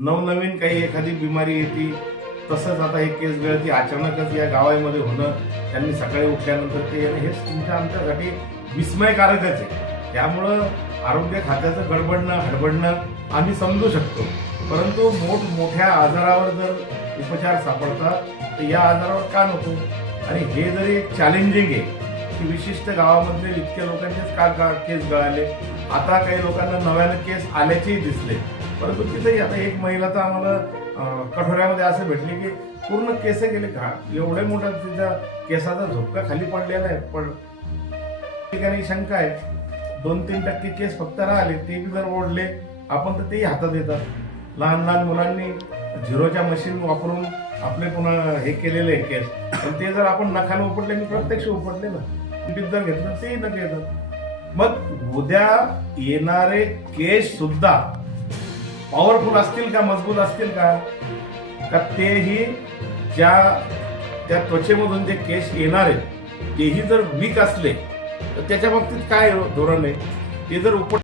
नवनवीन काही एखादी बिमारी येते तसंच आता हे केस गळती अचानकच या गावामध्ये होणं त्यांनी सकाळी उठल्यानंतर ते येणं हेच तुमच्या आमच्यासाठी विस्मयकारकच आहे. त्यामुळं आरोग्य खात्याचं गडबडणं हडबडणं आम्ही समजू शकतो. परंतु मोठमोठ्या आजारावर जर उपचार सापडतात तर या आजारावर का नको? आणि हे जरी एक चॅलेंजिंग आहे की विशिष्ट गावामधले इतक्या लोकांचेच का का केस गळाले? आता काही लोकांना नव्यानं केस आल्याचेही दिसले. परंतु तिथेही आता एक महिला तर आम्हाला कठोऱ्यामध्ये असं भेटले की पूर्ण केस गेले का? एवढे मोठा तिचा केसाचा झोपका खाली पडलेला आहे. पण ठिकाणी शंका आहे. दोन तीन टक्के केस फक्त राहिले ते बी जर ओढले आपण तर तेही हातात येतात लहान लहान मुलांनी झिरोच्या मशीन वापरून आपले पुन्हा हे केलेले आहे केस. पण ते जर आपण नखाने उपटले मी प्रत्यक्ष उपटले ना. पिंपीत जर घेतलं तेही नखे येतात. मग उद्या येणारे केस सुद्धा पॉवरफुल असतील का मजबूत असतील का? का तेही ज्या त्या त्वचेमधून जे केस येणार आहेत तेही जर वीक असले तर त्याच्या बाबतीत काय धोरण आहे? ते जर उपट